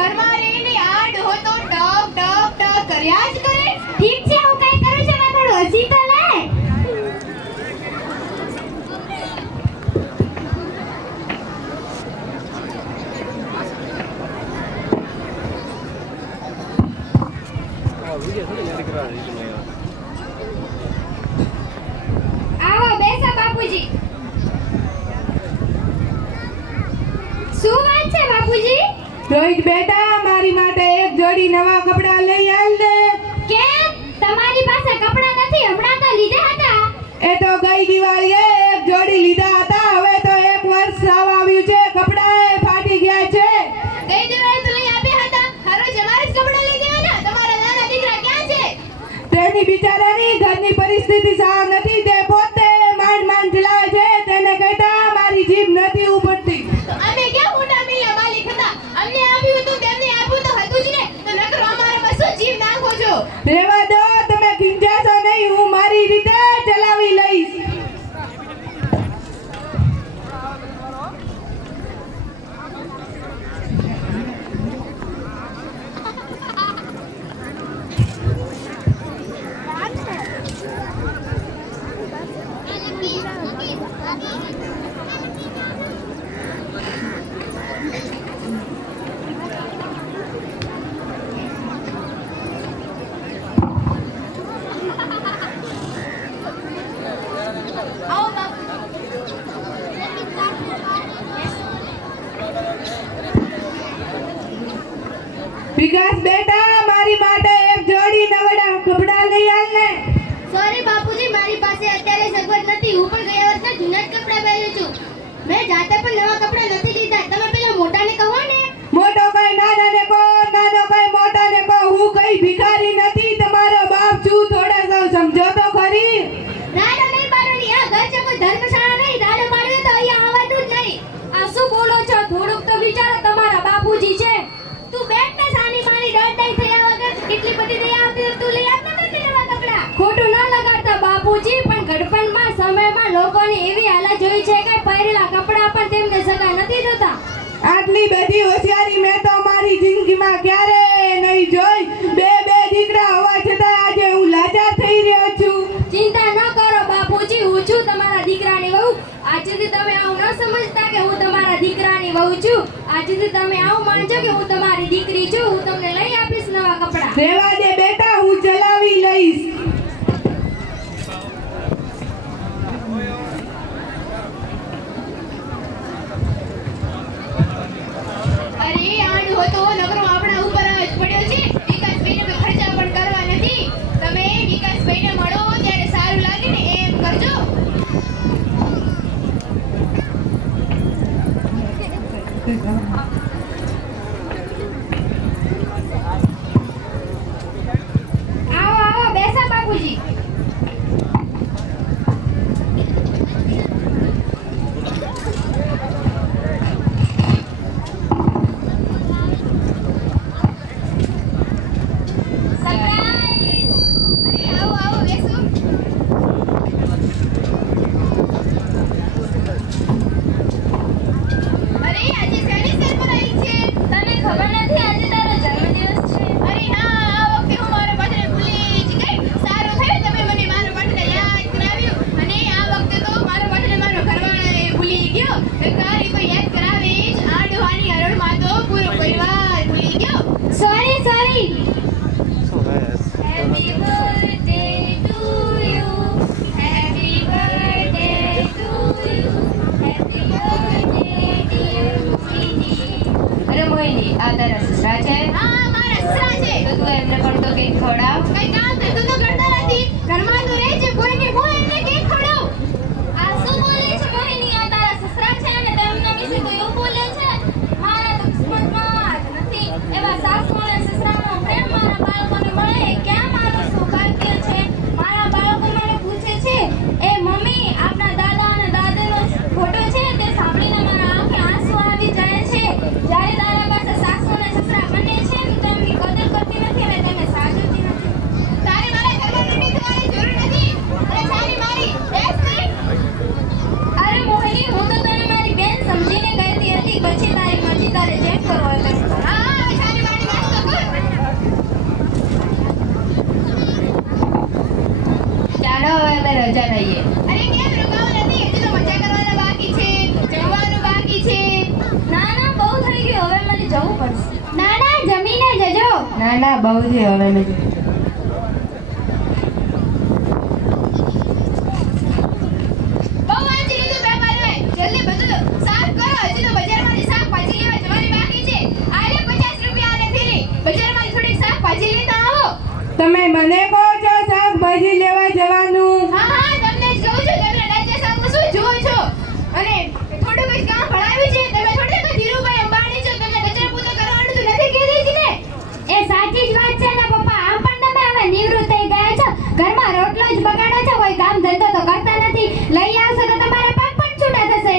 ઘરમાં રહીને આડ હો તો ટક ટક ટક કર્યા જ કરે. ઠીક છે, હું કઈ કરું છું ના થોડું હસી તો લે. આવો બેસો બાપુજી. શું વાત છે બાપુજી? રોહિત બેટા, મારી માટે એક જોડી નવા કપડાં લઈ આવ ને. કેમ તમારી પાસે કપડાં નથી? હમણાં તો લીધા હતા. એ તો ગઈ દિવાળીએ એક જોડી લીધા હતા. હવે તો એક વર્ષ સાવ આવ્યું છે, કપડાં ફાટી ગયા છે. ગઈ દિવાળે તો લઈ આપ્યા હતા. હરો જમારે જ કપડાં લઈ દેવાના. તમારા નાના દીકરા ક્યાં છે? તેની બિચારાની ઘરની પરિસ્થિતિ સાવ નથી. તે પોતે માંડ માંડ ચલાવે છે. તેને કહેતા મારી જીભ નથી ઉપડતી. અમે ક્યાં મોટા મિલ્લા માલિક હતા? અમને આપ્યું હતું તેમને આપ્યું તો હતું જ ને. તો નકરો અમારામાં શું જીવ નાખો છો? રેવા દો, તમે ખીંચાશો નહીં. હું મારી રીતે ચલાવી લઈશ. આવો બાપુ. વિકાસ બેટા, મારી માટે એક જોડી નવડા કપડાં લઈ આવ ને. સોરી બાપુજી, મારી પાસે અત્યારે સગવડ નથી. હું પણ ગયા વર્ષના જૂના જ કપડાં પહેરું છું. મેં જાતે પણ નવા કપડાં નથી લીધા. તમે પેલા મોટાને કહો ને. મોટો કઈ નાનાને કહો, નાનો કઈ મોટાને કહો. હું કઈ ભિખારી નથી, તમારો બાપ છું. થોડા સૌ સમજો તો ખરી. રાડો નહીં પાડવાની. આ ઘર છે, કોઈ ધર્મશાળા નહીં. રાડો પાડ્યો તો અહીંયા આવવાનું જ નહીં. આ શું બોલો છો? થોડુંક તો વિચારો, તમારા બાપુજી છે. તું બેઠ ને સાની માની ડરડાઈ થયા વગર. કેટલી બધી દયા આવતી તો તું લઈ આપતા નથી નવા કપડાં. ખોટું ન લગાડતા બાપુજી, પણ ગડપણમાં સમયમાં લોકોની એવી હાલત જોઈ છે કે પહેરેલા કપડાં પણ તેમને સગા નથી થતા. આટલી બધી હોશિયારી મેં તો મારી જિંદગીમાં ક્યારે નહીં જોઈ. બે દીકરા હોવા છતાં આજે હું લાચાર થઈ રહ્યો છું. ચિંતા ન કરો બાપુજી, હું છું તમારા દીકરાની વહુ. આજથી તમે આવું ન સમજતા કે હું તમારા દીકરાની વહુ છું. આજથી તમે આવું માનજો કે હું તમારી દીકરી છું. હું તમને લઈ આપીશ નવા કપડાં. રેવા દે બેટા, હું ચલાવી લઈશ. અરે આડ હો તો નકરો આપણા ઉપર જ પડ્યો છે. વિકાસભાઈને કોઈ ખર્ચા પણ કરવા નથી. તમે વિકાસભાઈને મળો ત્યારે સારું લાગે ને એમ કરજો. આવો આવો બેસો બાપુજી. અરે આવો આવો બેસો. અરે આજે શેની સેલ ભરાઈ છે? તને ખબર નથી આજે તારો જન્મદિવસ છે? અરે હા, આ વખતે હું મારો બર્થડે ભૂલી જ ગઈ. સારું થયું તમે મને મારો બર્થડે યાદ કરાવ્યું. અને આ વખતે તો મારો બર્થડે મારો ઘરવાળો ભૂલી ગયો. નકર તો યાદ કરાવે જ. આ ડોહાની હરણમાં તો પૂરો પરિવાર ભૂલી ગયો. Sorry sorry. Happy birthday to you. Happy birthday to you. Happy birthday dear Mohini. અરે મોહિની, આ તારા સસરા છે? હા, મારા સસરા છે. તો તું એમને પણ તો કેક ખવડાવ. કઈ કામ ધંધો તો કરતા નથી. ઘરમાં તો રહે છે. કોઈને હું એમને કેક ખવડાવું. આ શું બોલે છે મોહિની? આ તારા સસરા છે અને તેમના વિશે જા બહુ થયો હવે નથી. બહુ વાંચી લીધું વેપારીઓએ. જલ્દી બધું સાફ કરો. હજી તો બજારમાંથી શાકભાજી લેવા જવાની બાકી છે. આલે 50 રૂપિયા આલે થેલી. બજારમાંથી થોડીક શાકભાજી લેતા આવો. તમે મને કહો છો શાકભાજી લેવા જવાનું? હા હા, તમને જ કહું છું. તમે રાજ્ય શાકમાં શું જુઓ છો? અને થોડુંક જ કામ ભણાવ્યું છે. તમે થોડીક જ ધીરુભાઈ અંબાણી છો. તમને કચરા પૂતો કરવાનું તો નથી કીધી જ ને. એ સાચી જ વાત છે ને પપ્પા. આમ પણ તમે હવે નિવૃત્ત થઈ ગયા છો. ઘરમાં રોટલો જ બગાડો છો. કોઈ કામ ધંધો તો કરતા નથી. લઈ આવશો તો તમારા પગ પણ છૂટા થશે.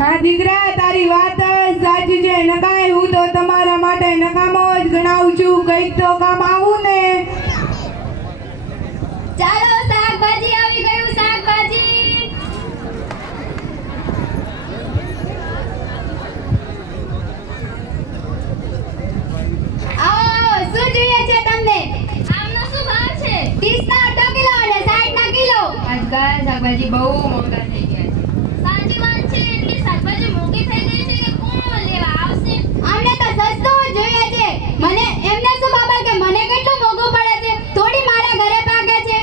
હા દીકરા, તારી વાત સાચી છે. નકાય હું તો તમારા માટે નકામો જ ગણાવું છું. કંઈક તો કામ આવું ને. ચાલો, શાકભાજી આવી ગયું. શાકભાજી. આવો, શું જોઈએ છે તમને? આમનો શું ભાવ છે? 30 ના અડધો કિલો અને 60 ના કિલો. આજકાલ શાકભાજી બહુ મોંઘા થઈ ગયા છે. સાચી વાત છે. એટલી શાકભાજી મોંઘી થઈ ગઈ છે કે કોણ લેવા આવશે? અમને તો સસ્તું જ જોઈએ છે. મને એમને શું ખબર કે મને કેટલું મોંઘું પડે છે? થોડી મારા ઘરે પાકે છે.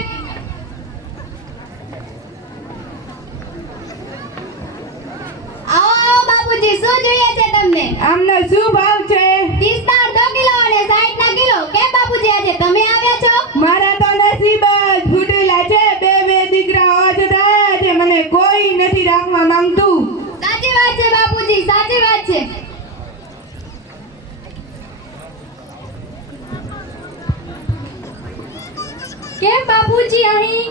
આવો બાપુજી, શું જોઈએ છે તમને? આમનો શું ભાવ છે? 30 ના અડધો કિલો અને 60 ના કિલો. કેમ બાપુજી, આજે તમે આવ્યા છો? મારા તો નસીબ જ ફૂટેલા છે. બે દીકરા હોવા છતાં આજે મને કોઈ નથી રાખવા માંગતું. સાચી વાત છે બાપુજી, સાચી વાત છે. કેમ બાપુજી અહીં?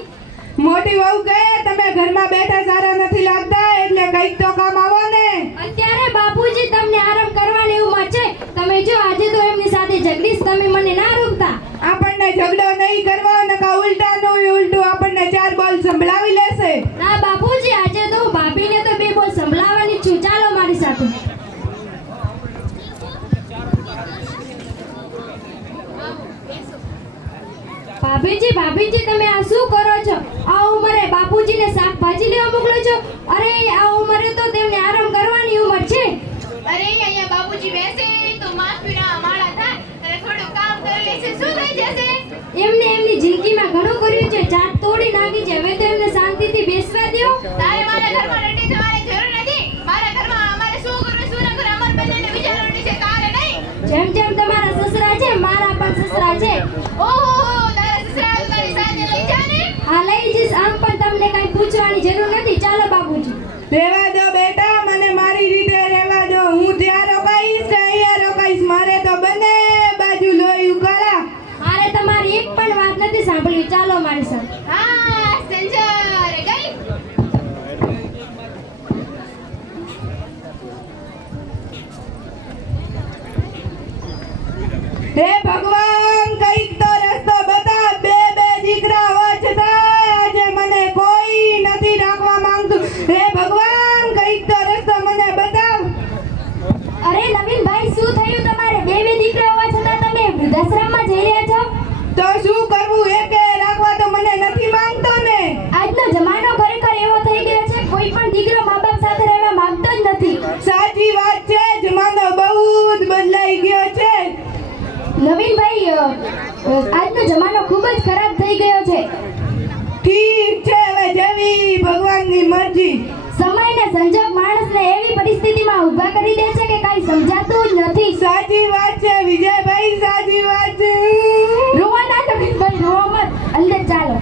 મોટી વહુ કહે તમે ઘરમાં બેઠા સારા નથી લાગતા, એટલે કંઈક તો કામ આવો ને. અત્યારે બાપુજી તમને આરામ કરવાની ઉંમર છે. તમે જો આજે તો એમની સાથે ઝઘડીશ. તમે મને ના રોકતા. આપણને ઝઘડો નહીં કરવો, નકા ઉલટાનું ઉલટું આપણને 4 બોલ સંભળાવી લેશે. ના બાપુજી, આજે તો હું ભાભીને તો 2 બોલ સંભળાવવાની જ છું. ચાલો મારી સાથે. ભાભીજી તમે આ શું કરો છો? આ ઉંમરે બાપુજીને શાકભાજી લેવા મોકલો છો? અરે આ ઉંમરે તો તેમને આરામ કરવાની ઉંમર છે. અરે અહીંયા બાપુજી બેસે તો માફીના માળા થાય અને થોડું કામ કરી લેશે. શું થઈ જશે? એમને એમની જિંદગીમાં ઘણું કર્યું છે. જાત તોડી નાખી છે. હવે તો એમને શાંતિથી બેસવા દો. તારે મારા ઘરમાં રટી થવાની જરૂર નથી. મારા ઘરમાં અમારે શું કરવું શું ન કરવું અમાર બંનેને વિચારવાની છે, તારે નહીં. જેમ જેમ તમારા સસરા છે, મારા પણ સસરા છે. ઓહો, તારા સસરા તારી સાથે લઈ જા ને. આ લઈ જઈશ. આમ પણ તમને કઈ પૂછવાની જરૂર નથી. ચાલો બાપુજી. રહેવા દો બેટા, મને મારી રીતે રહેવા દો. હું ત્યાં રોકાઈશ કે અહીંયા રોકાઈશ, મારે તો બંને બાજુ લોહી ઉકાળા. મારે તમારી એક પણ વાત નથી સાંભળવી. ચાલો મારી સાથે. હા, સંજર ગઈ. હે ભગવાન, કંઈક તો રસ્તો બતાવ. બે દીકરા હોવા છતાં આજે મને કોઈ નથી રાખવા માંગતું. હે ભગવાન, કંઈક તો રસ્તો મને બતાવ. અરે નવીનભાઈ, શું થયું તમારે? 2 દીકરા હોવા છતાં તમે વૃદ્ધાશ્રમમાં જઈ રહ્યા છો? તો શું કરવું? એકે રાખવા તો મને નથી માંગતો ને. આજનો જમાનો ખરેખર એવો થઈ ગયો છે. કોઈ પણ દીકરો મા બાપ સાથે રહેવા માંગતો જ નથી. સાચી વાત છે. જમાનો બહુ જ બદલાઈ ગયો છે. નવીનભાઈ, આજનો જમાનો ખૂબ જ ખરાબ થઈ ગયો છે. ઠીક છે, હવે જેવી ભગવાનની મરજી. સમય ને સંજોગ માણસને એવી પરિસ્થિતિમાં ઊભા કરી દે છે કે કાંઈ સમજાતું જ નથી. સાચી વાત છે વિજયભાઈ, સાચી વાત છે. રોવા ના નવીનભાઈ, રોવા મત. અંદર ચાલો.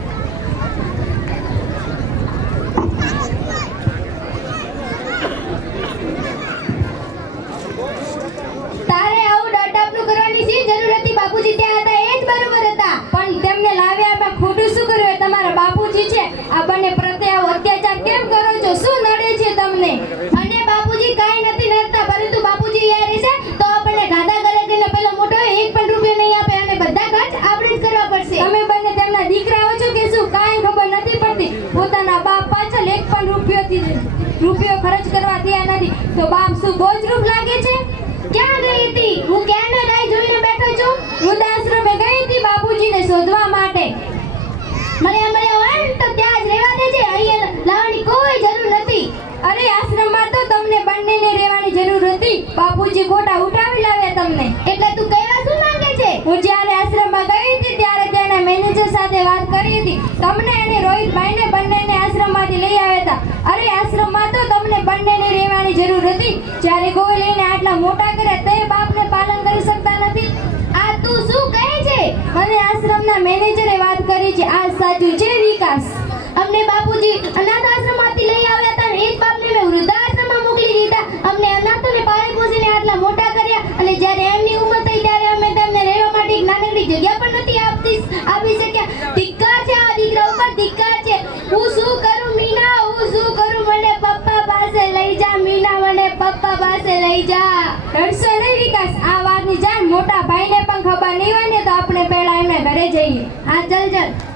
તારે આવું ડટાપણું કરવાની શી જરૂર હતી? બાપુજી ત્યાં હતા એ જ બરોબર હતા. પણ તેમને લાવ્યા આપણે ખોટું શું કર્યું? એ તમારા બાપુજી છે. આ બંને પ્રત્યે આવો અત્યાચાર કેમ કરો છો? શું નડે છે તમને? અને બાપુજી કાંઈ નથી નડતા, પરંતુ બાપુજી યાર છે તો આપણને ગાધા ગલે કરીને પેલો મોટો 1 પણ રૂપિયો નહીં આપે અને બધા ખર્ચ આપણે જ કરવા પડશે. તમે બંને તેમના દીકરાઓ છો કે શું? કાંઈ ખબર નથી પડતી. પોતાના બાપ પાછળ 1 પણ રૂપિયો ખર્ચ કરવા તૈયાર નથી. તો બાપ શું બોજરૂપ લાગે છે? ક્યાં ગઈ હતી? હું ક્યાંનો રાહ જોઈને બેઠો છું. વૃદ્ધાશ્રમે ગઈ હતી બાપુજીને શોધવા માટે. મળ્યા હોય ને તો ત્યાં જ રહેવા દેજે. અહીંયા લાવવાની કોઈ જરૂર નથી. અરે આશ્રમમાં તો તમને બંનેને રહેવાની જરૂર હતી. બાપુજી ખોટા ઉઠાવી લાવ્યા તમને. એટલે તું કહેવા શું માંગે છે? નથી? જ્યારે ગોળ લઈને આટલા મોટા કર્યા તે બાપને પાલન કરી શકતા નથી? આ તું શું કહે છે? મને આશ્રમના મેનેજરે વાત કરી છે. આ સાચું છે વિકાસ? અમને બાપુજી અનાથ આશ્રમમાંથી લઈ આવ્યા હતા અને એ જ બાપને મેં વૃદ્ધાશ્રમમાં મોકલી દીધા. અમને અનાથોને પાળી પોષીને આટલા મોટા કર્યા અને જ્યારે એમની ઉંમર થઈ ત્યારે અમે તેમને રહેવા માટે એક નાનકડી જગ્યા પણ નથી આપી શક્યા. ધિક્કાર છે આ દીકરા ઉપર, ધિક્કાર છે. હું શું કરું મીના, હું શું કરું? મને પપ્પા પાસે લઈ જા મીના, મને પપ્પા પાસે લઈ જા. રડશો નહીં વિકાસ, આ વાતની જાણ મોટા ભાઈને પણ ખબર નહીં હોય ને તો આપણે પહેલા એમને ઘરે જઈએ. હા ચલ ચલ.